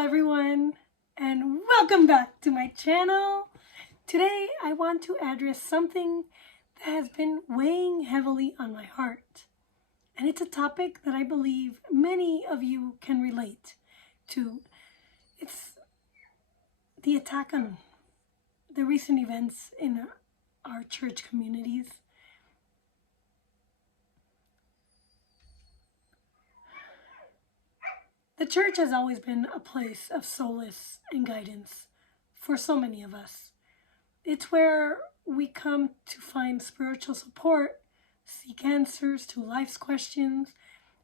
everyone, and welcome back to my channel. Today I want to address something that has been weighing heavily on my heart, and it's a topic that I believe many of you can relate to. It's the attack on the recent events in our church communities. The church has always been a place of solace and guidance for so many of us. It's where we come to find spiritual support, seek answers to life's questions,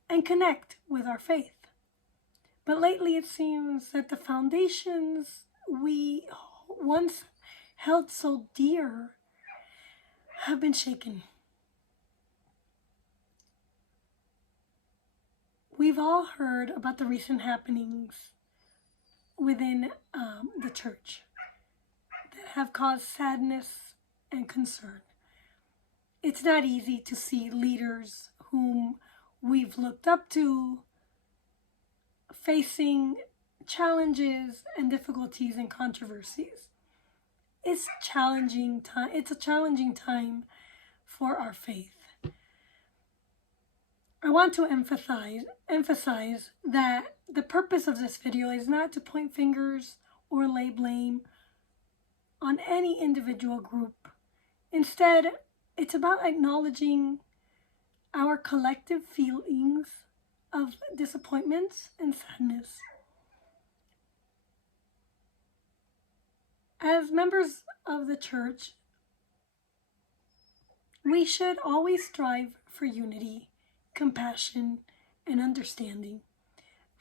and connect with our faith. But lately it seems that the foundations we once held so dear have been shaken. We've all heard about the recent happenings within the church that have caused sadness and concern. It's not easy to see leaders whom we've looked up to facing challenges and difficulties and controversies. It's a challenging time for our faith. I want to emphasize that the purpose of this video is not to point fingers or lay blame on any individual group. Instead, it's about acknowledging our collective feelings of disappointment and sadness. As members of the church, we should always strive for unity, compassion, and understanding.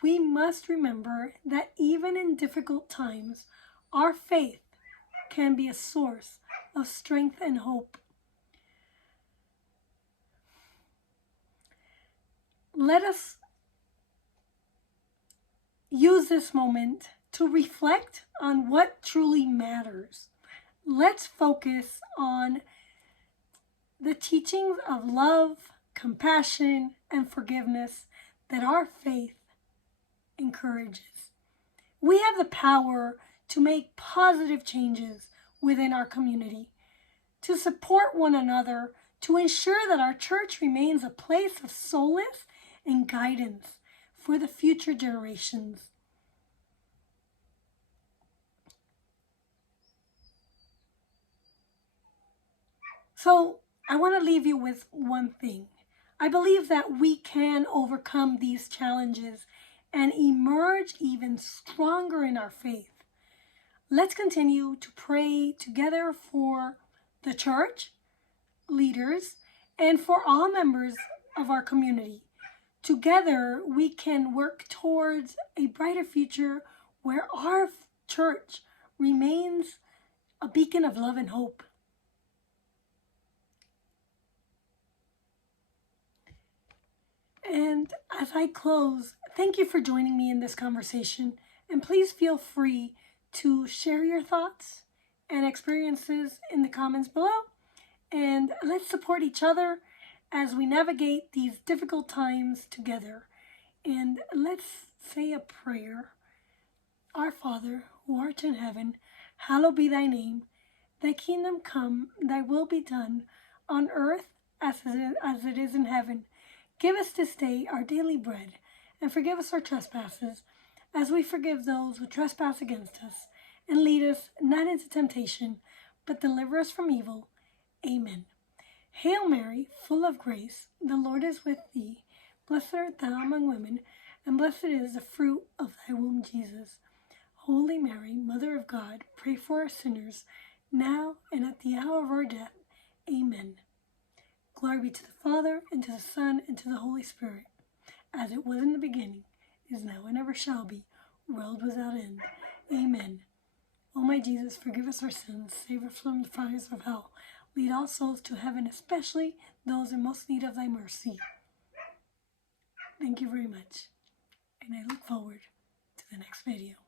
We must remember that even in difficult times, our faith can be a source of strength and hope. Let us use this moment to reflect on what truly matters. Let's focus on the teachings of love, compassion, and forgiveness that our faith encourages. We have the power to make positive changes within our community, to support one another, to ensure that our church remains a place of solace and guidance for the future generations. So, I want to leave you with one thing. I believe that we can overcome these challenges and emerge even stronger in our faith. Let's continue to pray together for the church, leaders, and for all members of our community. Together, we can work towards a brighter future where our church remains a beacon of love and hope. And as I close, thank you for joining me in this conversation, and please feel free to share your thoughts and experiences in the comments below, and let's support each other as we navigate these difficult times together. And let's say a prayer. Our Father, who art in heaven, hallowed be thy name. Thy kingdom come, thy will be done, on earth as it is in heaven. Give us this day our daily bread, and forgive us our trespasses, as we forgive those who trespass against us. And lead us not into temptation, but deliver us from evil. Amen. Hail Mary, full of grace, the Lord is with thee. Blessed art thou among women, and blessed is the fruit of thy womb, Jesus. Holy Mary, Mother of God, pray for us sinners, now and at the hour of our death. Amen. Glory be to the Father, and to the Son, and to the Holy Spirit, as it was in the beginning, is now, and ever shall be, world without end. Amen. O my Jesus, forgive us our sins, save us from the fires of hell. Lead all souls to heaven, especially those in most need of thy mercy. Thank you very much, and I look forward to the next video.